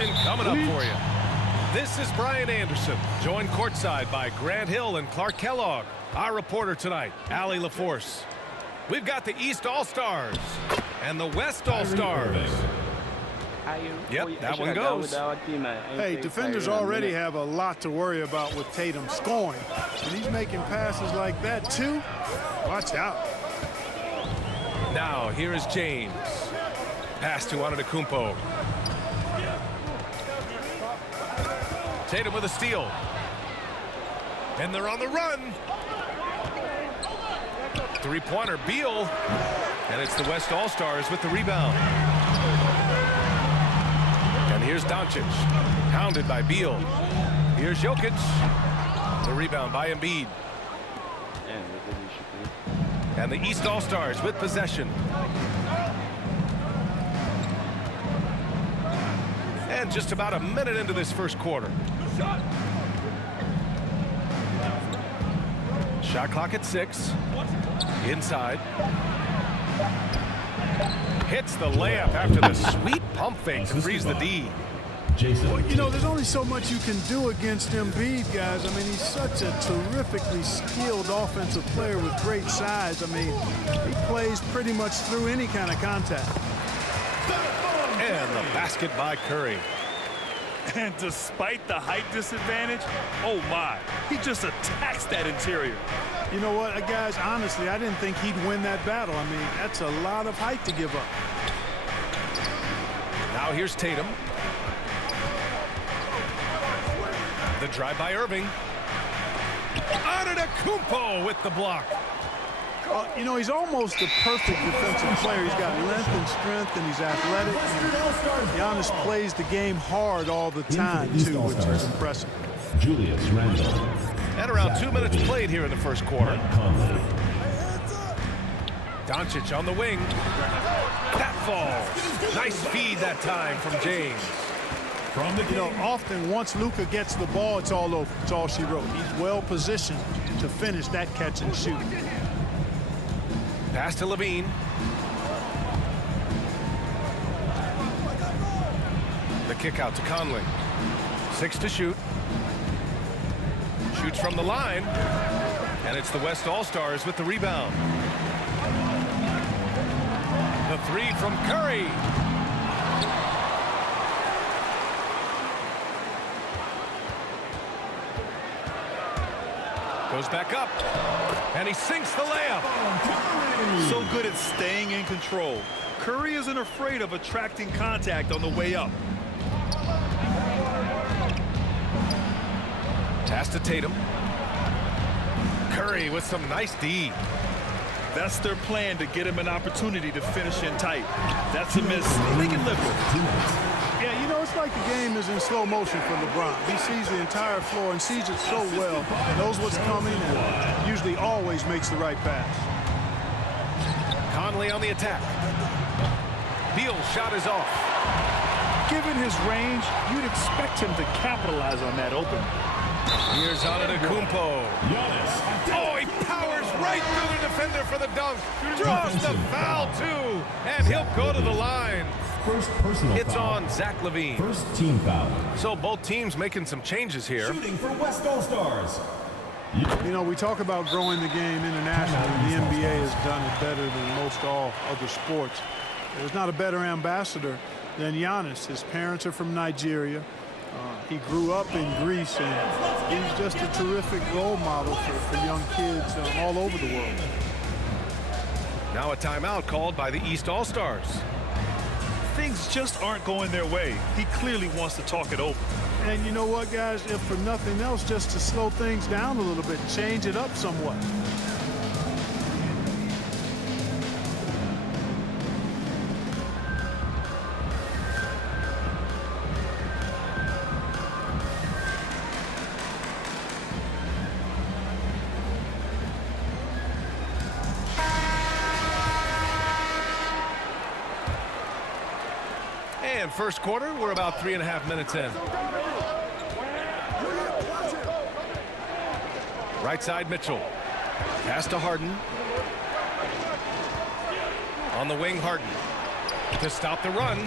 action coming up for you. This is Brian Anderson, joined courtside by Grant Hill and Clark Kellogg. Our reporter tonight, Allie LaForce. We've got the East All-Stars and the West All-Stars. Yep, that one goes. Hey, defenders already have a lot to worry about with Tatum scoring. And he's making passes like that, too. Watch out. Now, here is James. Pass to Antetokounmpo. Tatum with a steal. And they're on the run. Three-pointer, Beal. And it's the West All-Stars with the rebound. And here's Doncic. Hounded by Beal. Here's Jokic. The rebound by Embiid. And the East All-Stars with possession. And just about a minute into this first quarter. Shot clock at 6. Inside. Hits the layup after the sweet pump fake to freeze the D. Well, you know, there's only so much you can do against Embiid, guys. I mean, he's such a terrifically skilled offensive player with great size. I mean, he plays pretty much through any kind of contact. And the basket by Curry. And despite the height disadvantage, oh my, he just attacks that interior. You know what, guys, honestly, I didn't think he'd win that battle. I mean, that's a lot of height to give up. Now here's Tatum. The drive by Irving. Antetokounmpo with the block. You know, he's almost the perfect defensive player. He's got length and strength, and he's athletic. And Giannis plays the game hard all the time, too, which is impressive. Julius Randle. And around 2 minutes played here in the first quarter. Doncic on the wing. That falls. Nice feed that time from James. You know, often once Luka gets the ball, it's all over. It's all she wrote. He's well positioned to finish that catch and shoot. Pass to Levine. The kick out to Conley. 6 to shoot. Shoots from the line. And it's the West All-Stars with the rebound. The 3 from Curry. Goes back up. And he sinks the layup. So good at staying in control. Curry isn't afraid of attracting contact on the way up. Pass to Tatum. Curry with some nice D. That's their plan, to get him an opportunity to finish in tight. That's a miss they can live with. Yeah, you know, it's like the game is in slow motion for LeBron. He sees the entire floor and sees it so well, knows what's coming, and usually always makes the right pass. Conley on the attack. Beal's shot is off. Given his range, you'd expect him to capitalize on that open. Here's Antetokounmpo. Oh, he powers right through the defender for the dunk. Draws the foul, too. And he'll go to the line. First personal It's foul. on Zach LaVine. First team foul. So both teams making some changes here. Shooting for West All-Stars. You know, we talk about growing the game internationally. The NBA has done it better than most all other sports. There's not a better ambassador than Giannis. His parents are from Nigeria. He grew up in Greece, and he's just a terrific role model for young kids all over the world. Now a timeout called by the East All-Stars. Things just aren't going their way. He clearly wants to talk it over. And you know what, guys? If for nothing else, just to slow things down a little bit, change it up somewhat. And first quarter, we're about 3.5 minutes in. Right side, Mitchell. Pass to Harden. On the wing, Harden. To stop the run.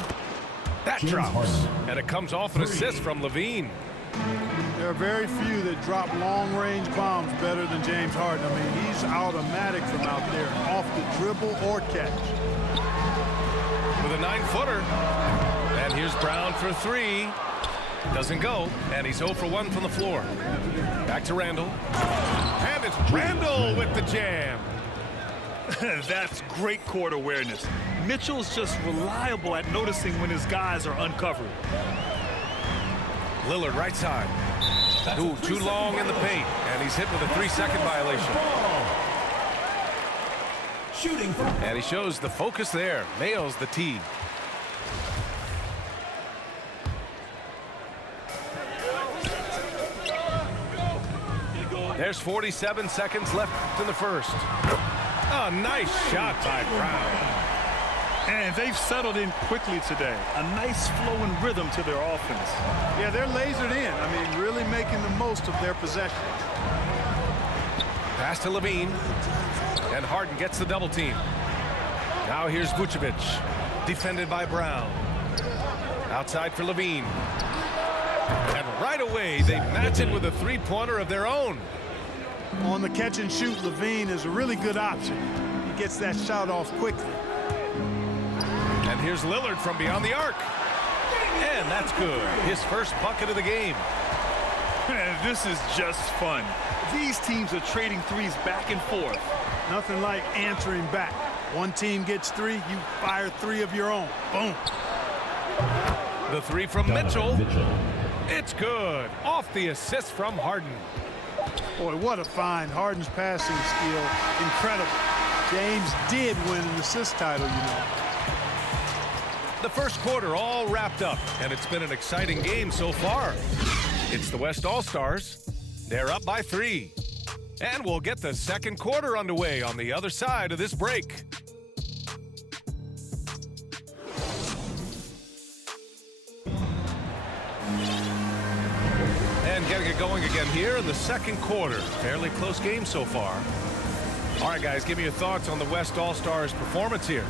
That James drops. Harden. And it comes off an assist from Levine. There are very few that drop long-range bombs better than James Harden. I mean, he's automatic from out there, off the dribble or catch. With a 9-footer. And here's Brown for 3. Doesn't go. And he's 0 for 1 from the floor. Back to Randall. And it's Randall with the jam. That's great court awareness. Mitchell's just reliable at noticing when his guys are uncovered. Lillard right side. Ooh, too long in the paint. And he's hit with a 3-second violation. Shooting from And he shows the focus there. Nails the tee. There's 47 seconds left in the first. Oh, nice shot by Brown. And they've settled in quickly today. A nice flow and rhythm to their offense. Yeah, they're lasered in. I mean, really making the most of their possession. Pass to Levine. And Harden gets the double team. Now here's Vucevic. Defended by Brown. Outside for Levine. And right away, they match it with a three-pointer of their own. On the catch and shoot, Levine is a really good option. He gets that shot off quickly. And here's Lillard from beyond the arc. And that's good. His first bucket of the game. And this is just fun. These teams are trading threes back and forth. Nothing like answering back. One team gets 3, you fire 3 of your own. Boom. The 3 from Mitchell. Mitchell. It's good. Off the assist from Harden. Boy, what a find. Harden's passing skill, incredible. James did win an assist title, you know. The first quarter all wrapped up, and it's been an exciting game so far. It's the West All-Stars. They're up by 3. And we'll get the second quarter underway on the other side of this break. And getting it going again here in the second quarter. Fairly close game so far. All right, guys, give me your thoughts on the West All-Stars performance here.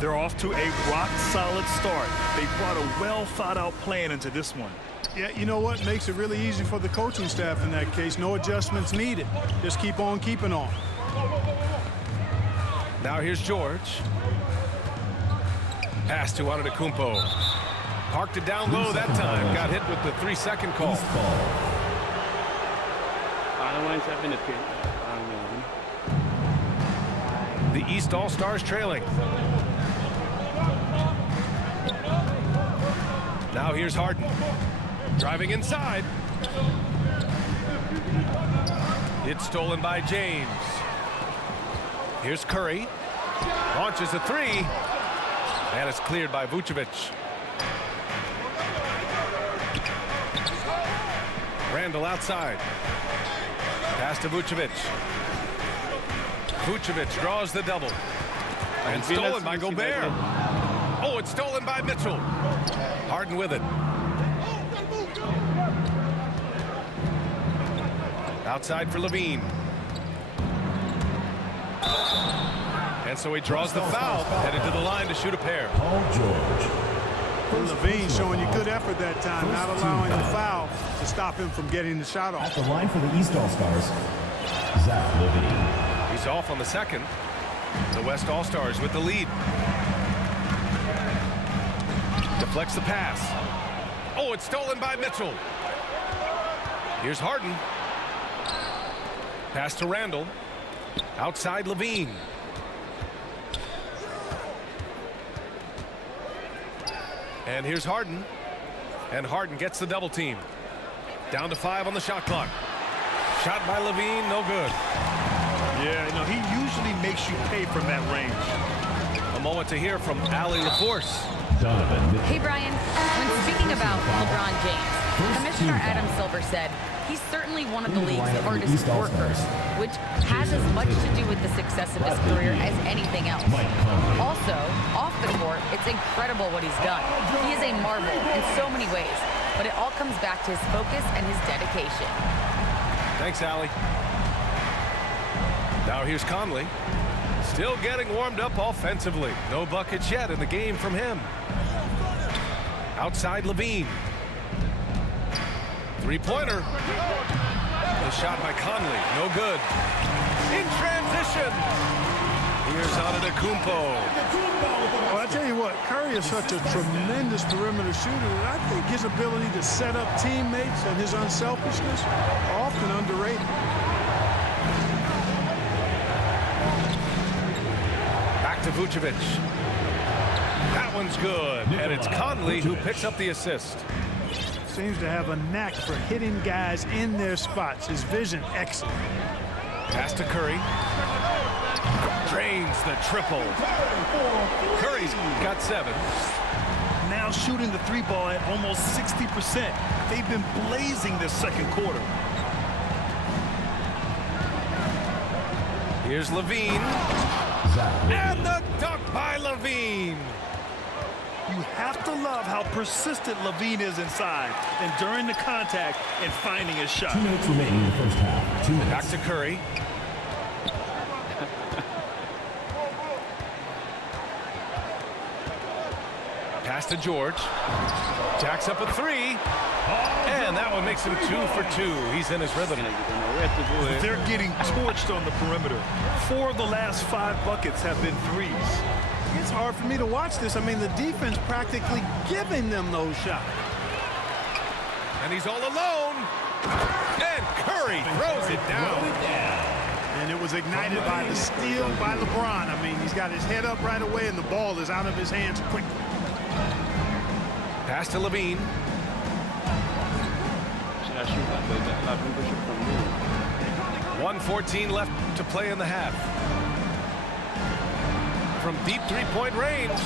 They're off to a rock-solid start. They brought a well-thought-out plan into this one. Yeah, you know what? Makes it really easy for the coaching staff in that case. No adjustments needed. Just keep on keeping on. Now here's George. Pass to Antetokounmpo. Parked it down low that time. Got hit with the 3-second call. The East All-Stars trailing. Now here's Harden. Driving inside. It's stolen by James. Here's Curry. Launches a 3. And it's cleared by Vucevic. Randall outside. Pass to Vucevic. Vucevic draws the double. And stolen by Gobert. Oh, it's stolen by Mitchell. Harden with it. Outside for Levine. And so he draws the foul. Headed to the line to shoot a pair. Paul George. Levine showing you good effort that time, not allowing the foul to stop him from getting the shot At off. the line for the East All-Stars, Zach Levine. He's off on the second. The West All-Stars with the lead. Deflects the pass. Oh, it's stolen by Mitchell. Here's Harden. Pass to Randall. Outside Levine. And here's Harden. And Harden gets the double team. Down to 5 on the shot clock. Shot by Levine, no good. Yeah, you know, he usually makes you pay from that range. A moment to hear from Allie LaForce. Donovan Mitchell. Hey, Brian. When speaking about LeBron James, Commissioner Adam Silver said he's certainly one of the league's hardest workers, which has as much to do with the success of his career as anything else. Also, off the court, it's incredible what he's done. He is a marvel in so many ways, but it all comes back to his focus and his dedication. Thanks, Allie. Now here's Conley. Still getting warmed up offensively. No buckets yet in the game from him. Outside Levine. Three-pointer. The shot by Conley. No good. In transition. Here's Antetokounmpo. Well, I tell you what, Curry is such a tremendous perimeter shooter that I think his ability to set up teammates and his unselfishness are often underrated. Back to Vucevic. That one's good. And it's Conley who picks up the assist. Seems to have a knack for hitting guys in their spots. His vision, excellent. Pass to Curry. Drains the triple. Curry's got 7. Now shooting the 3-ball at almost 60%. They've been blazing this second quarter. Here's Levine. And the dunk by Levine. You have to love how persistent Levine is inside and during the contact and finding his shot. 2 minutes remaining in the first half. 2 minutes. Back to Curry. Pass to George. Jacks up a 3. And that one makes him 2 for 2. He's in his rhythm. They're getting torched on the perimeter. 4 of the last 5 buckets have been threes. It's hard for me to watch this. I mean, the defense practically giving them those shots. And he's all alone. And Curry throws it down. And it was ignited by the steal by LeBron. I mean, he's got his head up right away, and the ball is out of his hands quickly. Pass to Levine. 1:14 left to play in the half. From deep three-point range,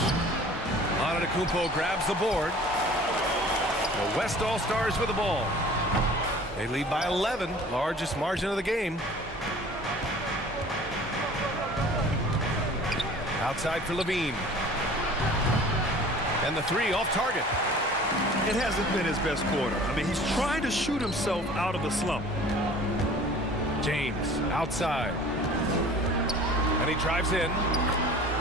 Antetokounmpo grabs the board. The West All-Stars with the ball. They lead by 11, largest margin of the game. Outside for Levine. And the 3 off target. It hasn't been his best quarter. I mean, he's trying to shoot himself out of the slump. James outside. And he drives in.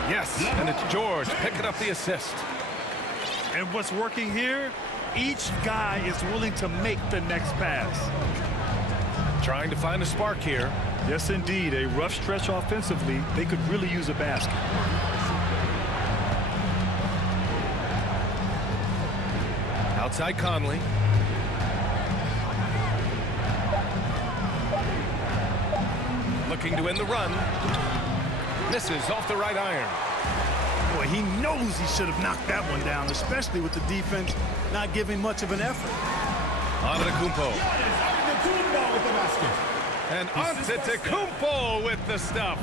Yes, and it's George picking up the assist. And what's working here, each guy is willing to make the next pass. Trying to find a spark here. Yes, indeed. A rough stretch offensively. They could really use a basket. Outside Conley. Looking to win the run. Misses off the right iron. Boy, he knows he should have knocked that one down, especially with the defense not giving much of an effort. Antetokounmpo. And Antetokounmpo with the stuff.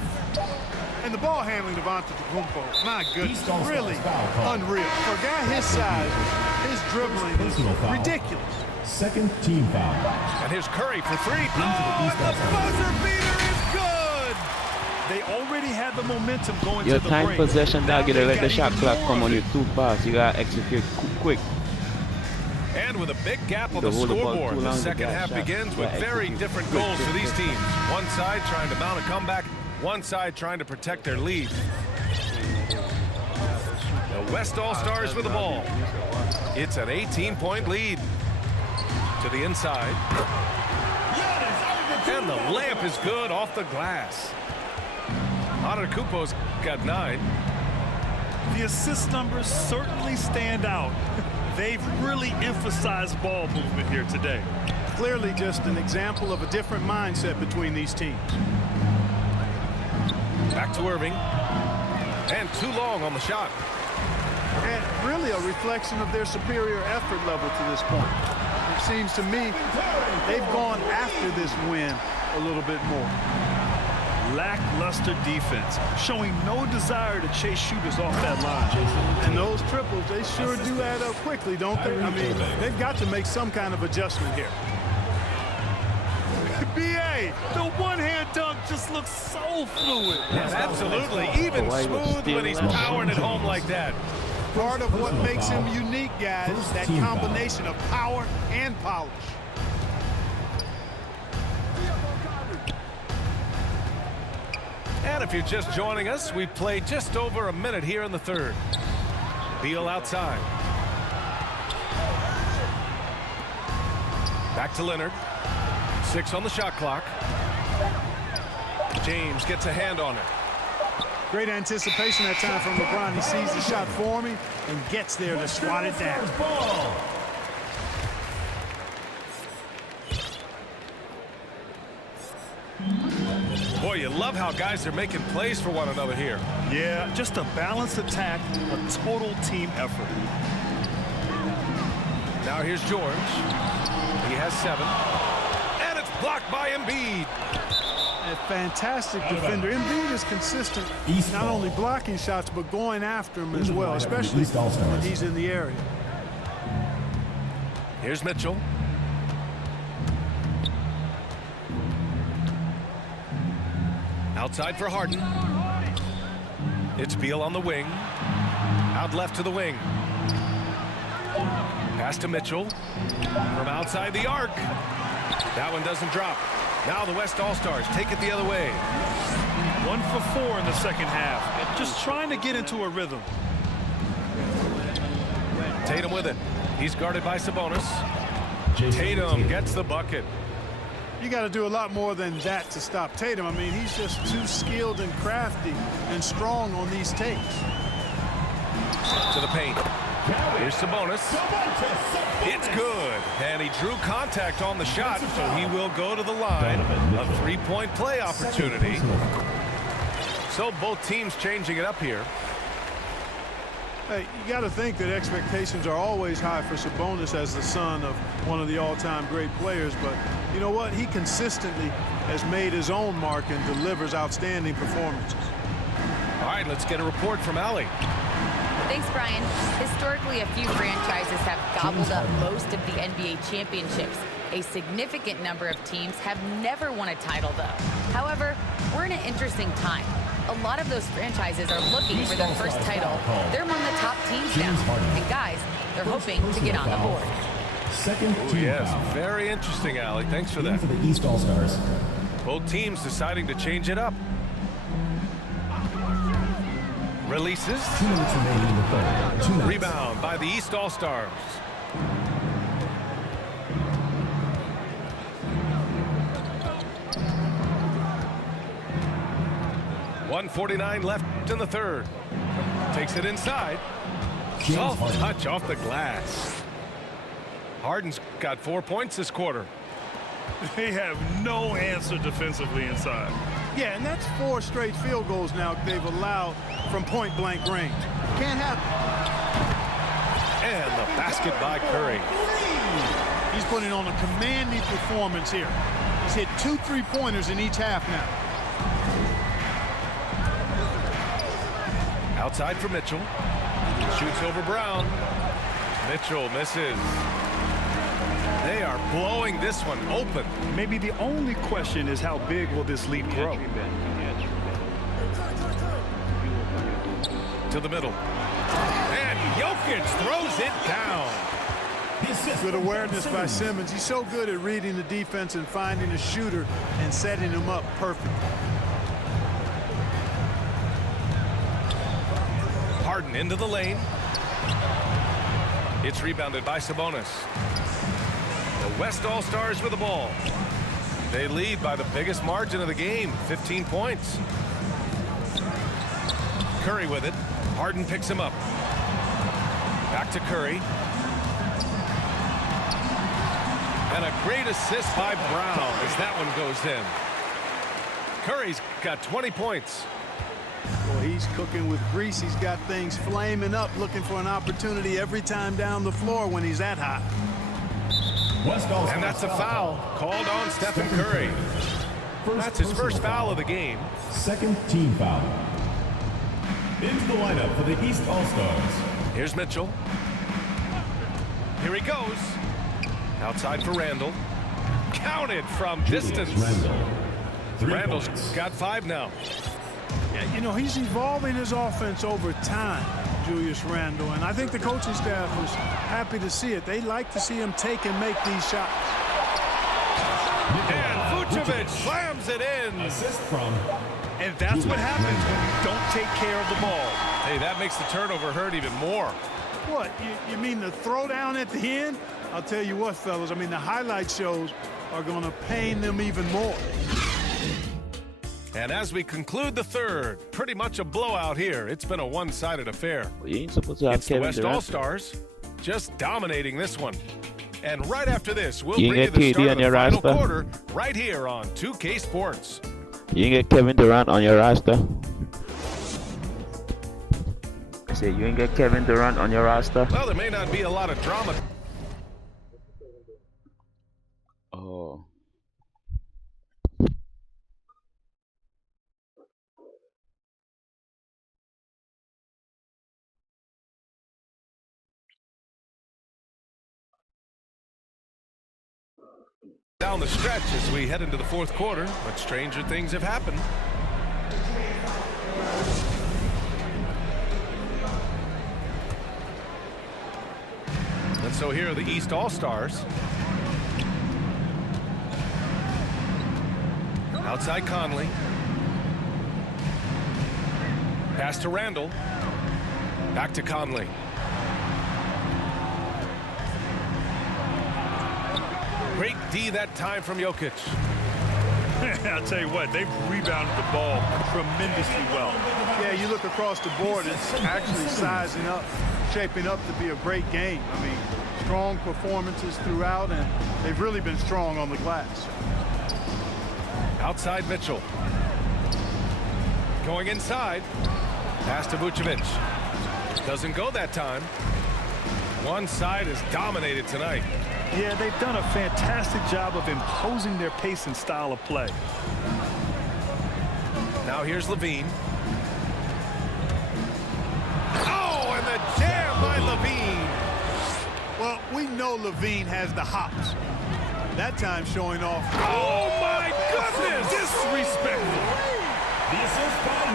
And the ball handling of Antetokounmpo, my goodness, really unreal. For a guy his size, his dribbling is ridiculous. Second team foul. And here's Curry for 3. Oh, and the buzzer beater is good. They already had the momentum going Your to the time break. possession Now target, they let the got shot even clock more come on of you it. too fast. You gotta execute quick. And with a big gap on To the hold the ball scoreboard, too the long, you second got half shot. begins with Yeah, very execute different quick, goals for quick, these quick. teams. One side trying to mount a comeback, one side trying to protect their lead. The West All-Stars with the ball. It's an 18-point lead. To the inside. And the layup is good off the glass. Antetokounmpo's got 9. The assist numbers certainly stand out. They've really emphasized ball movement here today. Clearly just an example of a different mindset between these teams. Back to Irving. And too long on the shot. And really a reflection of their superior effort level to this point. It seems to me they've gone after this win a little bit more. Lackluster defense, showing no desire to chase shooters off that line. And those triples, they sure do add up quickly, don't they? I mean, they've got to make some kind of adjustment here. B.A., the one-hand dunk just looks so fluid. Yes, absolutely. Even smooth when he's powering it home like that. Part of what makes him unique, guys, that combination of power and polish. And if you're just joining us, we've played just over a minute here in the third. Beal outside. Back to Leonard. 6 on the shot clock. James gets a hand on it. Great anticipation that time from LeBron. He sees the shot forming and gets there to swat it down. Boy, you love how guys are making plays for one another here. Yeah, just a balanced attack, a total team effort. Now here's George. He has 7. And it's blocked by Embiid. A fantastic defender. Embiid is consistent, not only blocking shots, but going after them as well, especially when he's in the area. Here's Mitchell. Outside for Harden. It's Beal on the wing. Out left to the wing. Pass to Mitchell. From outside the arc. That one doesn't drop. Now the West All-Stars take it the other way. 1 for 4 in the second half. Just trying to get into a rhythm. Tatum with it. He's guarded by Sabonis. Tatum gets the bucket. You got to do a lot more than that to stop Tatum. I mean, he's just too skilled and crafty and strong on these takes. To the paint. Here's Sabonis. It's good. And he drew contact on the shot, so he will go to the line. A 3-point play opportunity. So both teams changing it up here. Hey, you got to think that expectations are always high for Sabonis as the son of one of the all-time great players. But you know what? He consistently has made his own mark and delivers outstanding performances. All right, let's get a report from Allie. Thanks, Brian. Historically, a few franchises have gobbled up most of the NBA championships. A significant number of teams have never won a title, though. However, we're in an interesting time. A lot of those franchises are looking for their first title. They're among the top teams now. And guys, they're hoping to get on the board. Second team Yes, foul. very interesting, Allie. Thanks for that. For the East All-Stars. Both teams deciding to change it up. Releases. 2 minutes remaining in the third. 2 minutes. Rebound by the East All-Stars. .149 left in the third. Takes it inside. Soft touch off the glass. Harden's got 4 points this quarter. They have no answer defensively inside. Yeah, and that's 4 straight field goals now they've allowed from point-blank range. Can't happen. And the basket by Curry. He's putting on a commanding performance here. He's hit 2 3-pointers in each half now. Outside for Mitchell. Shoots over Brown. Mitchell misses. They are blowing this one open. Maybe the only question is how big will this lead grow? To the middle. And Jokic throws it down. Good awareness by Simmons. He's so good at reading the defense and finding a shooter and setting him up perfectly. Harden into the lane. It's rebounded by Sabonis. The West All-Stars with the ball. They lead by the biggest margin of the game, 15 points. Curry with it. Harden picks him up. Back to Curry. And a great assist by Brown as that one goes in. Curry's got 20 points. Well, he's cooking with grease. He's got things flaming up, looking for an opportunity every time down the floor when he's that hot. And that's a foul called on Stephen Curry. That's his first foul of the game. Second team foul. Into the lineup for the East All-Stars. Here's Mitchell. Here he goes. Outside for Randall. Counted from distance. Randall's got 5 now. Yeah, you know, he's evolving his offense over time, Julius Randle, and I think the coaching staff is happy to see it. They like to see him take and make these shots. And Vucevic slams it in. Assist from. And that's what happens when you don't take care of the ball. Hey, that makes the turnover hurt even more. What, you mean the throwdown at the end? I'll tell you what, fellas, I mean, the highlight shows are going to pain them even more. And as we conclude the third, pretty much a blowout here. It's been a one-sided affair. You ain't supposed to have It's the Kevin West Durant. All-Stars just dominating this one. And right after this, we'll You bring you get the KD start on of the your final roster? quarter right here on 2K Sports. You ain't get Kevin Durant on your roster. I said you ain't get Kevin Durant on your roster. Well, there may not be a lot of drama. Oh. Down the stretch as we head into the fourth quarter, but stranger things have happened. And so here are the East All-Stars. Outside Conley. Pass to Randall. Back to Conley. Great D that time from Jokic. I'll tell you what, they've rebounded the ball tremendously well. Yeah, you look across the board, it's actually sizing up, shaping up to be a great game. I mean, strong performances throughout, and they've really been strong on the glass. Outside Mitchell. Going inside. Pass to Vucevic. Doesn't go that time. One side is dominated tonight. Yeah, they've done a fantastic job of imposing their pace and style of play. Now here's Levine. Oh, and the jam by Levine. Well, we know Levine has the hops. That time showing off. Oh, my goodness. Disrespectful. The assist by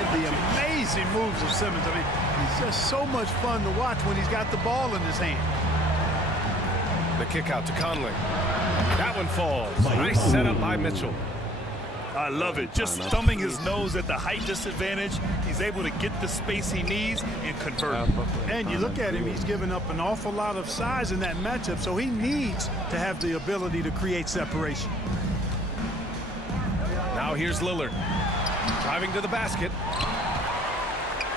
And the amazing moves of Simmons. I mean, he's just so much fun to watch when he's got the ball in his hand. The kick out to Conley. That one falls. Nice setup by Mitchell. I love it. Just thumbing his nose at the height disadvantage. He's able to get the space he needs and convert. And you look at him, he's given up an awful lot of size in that matchup, so he needs to have the ability to create separation. Now here's Lillard. Driving to the basket.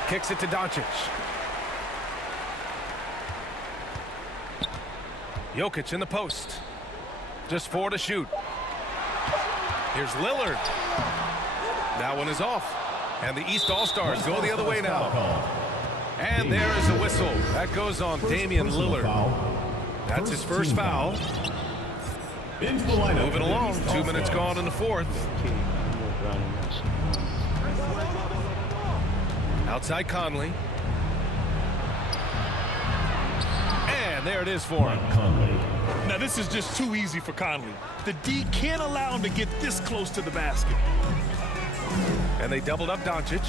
Kicks it to Doncic. Jokic in the post. Just 4 to shoot. Here's Lillard. That one is off. And the East All-Stars go the other way now. And there is a whistle. That goes on Damian Lillard. That's his first foul. into the lineup. Moving along. 2 minutes gone in the fourth. Outside Conley. And there it is for him. Conley. Now this is just too easy for Conley. The D can't allow him to get this close to the basket. And they doubled up Doncic.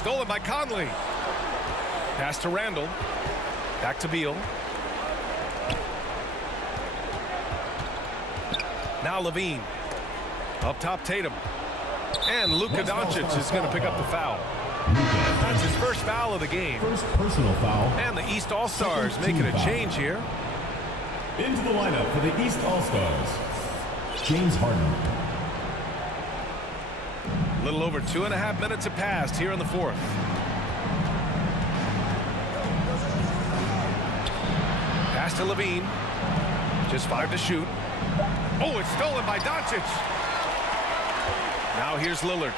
Stolen by Conley. Pass to Randall. Back to Beal. Now Levine. Up top Tatum. And Luka Doncic is going to pick up the foul. That's his first foul of the game. First personal foul. And the East All-Stars making a change here. Into the lineup for the East All-Stars, James Harden. A little over 2.5 minutes have passed here in the fourth. Pass to Levine. Just 5 to shoot. Oh, it's stolen by Doncic. Now here's Lillard.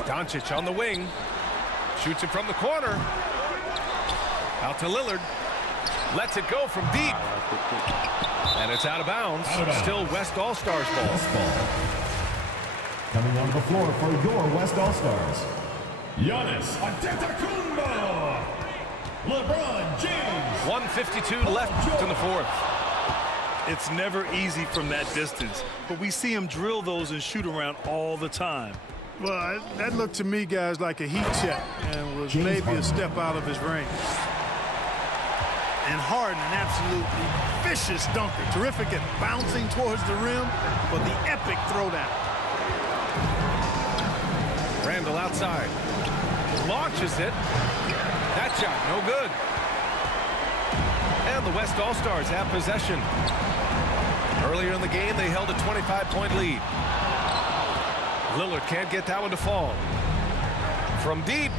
Doncic on the wing. Shoots it from the corner. Out to Lillard. Lets it go from deep. And it's out of bounds. Still West All-Stars ball. West ball. Coming on the floor for your West All-Stars, Giannis Antetokounmpo. LeBron James. 1:52 left in the fourth. It's never easy from that distance, but we see him drill those and shoot around all the time. Well, that looked to me, guys, like a heat check and was maybe a step out of his range. And Harden, an absolutely vicious dunker. Terrific at bouncing towards the rim, but the epic throwdown. Randall outside. Launches it. That shot, no good. And the West All-Stars have possession. Earlier in the game, they held a 25-point lead. Lillard can't get that one to fall. From deep.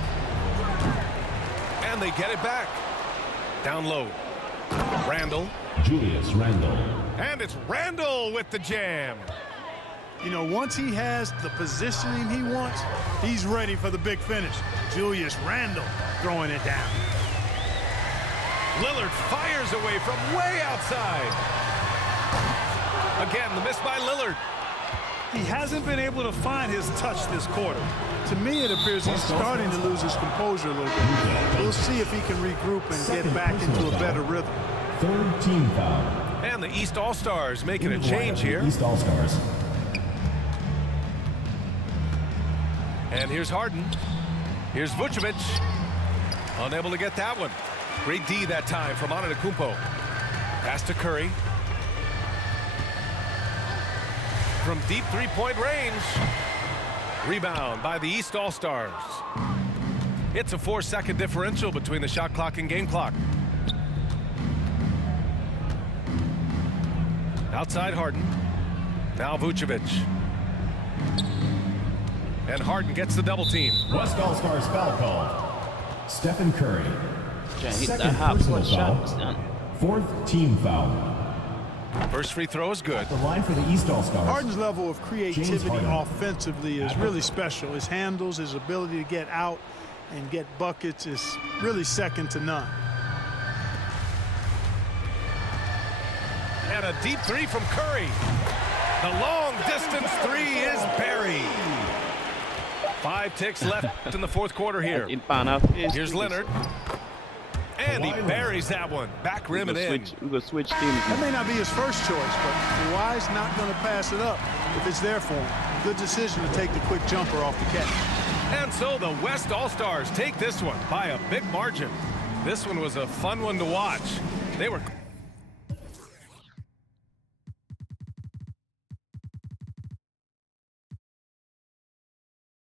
And they get it back. Down low. Randall. Julius Randle. And it's Randall with the jam. You know, once he has the positioning he wants, he's ready for the big finish. Julius Randle throwing it down. Lillard fires away from way outside. Again, the miss by Lillard. He hasn't been able to find his touch this quarter. To me, it appears he's starting to lose his composure a little bit. We'll see if he can regroup and get back into a better rhythm. Third team foul. And the East All-Stars making a change here. East All-Stars. And here's Harden. Here's Vucevic. Unable to get that one. Great D that time from Antetokounmpo. Pass to Curry. From deep three-point range. Rebound by the East All-Stars. It's a 4-second differential between the shot clock and game clock. Outside Harden. Now Vucevic. And Harden gets the double team. West All-Stars foul call. Stephen Curry. Second half personal shot. foul. Fourth team foul. First free throw is good. The line for the East All-Stars. Harden's level of creativity Harden. offensively is really special. His handles, his ability to get out and get buckets is really second to none. And a deep three from Curry. The long distance three is buried. 5 ticks left in the fourth quarter here. Here's Leonard. And he buries that one. Back rim and in. We're going to switch teams. That may not be his first choice, but Kawhi's not going to pass it up if it's there for him. Good decision to take the quick jumper off the catch. And so the West All-Stars take this one by a big margin. This one was a fun one to watch. They were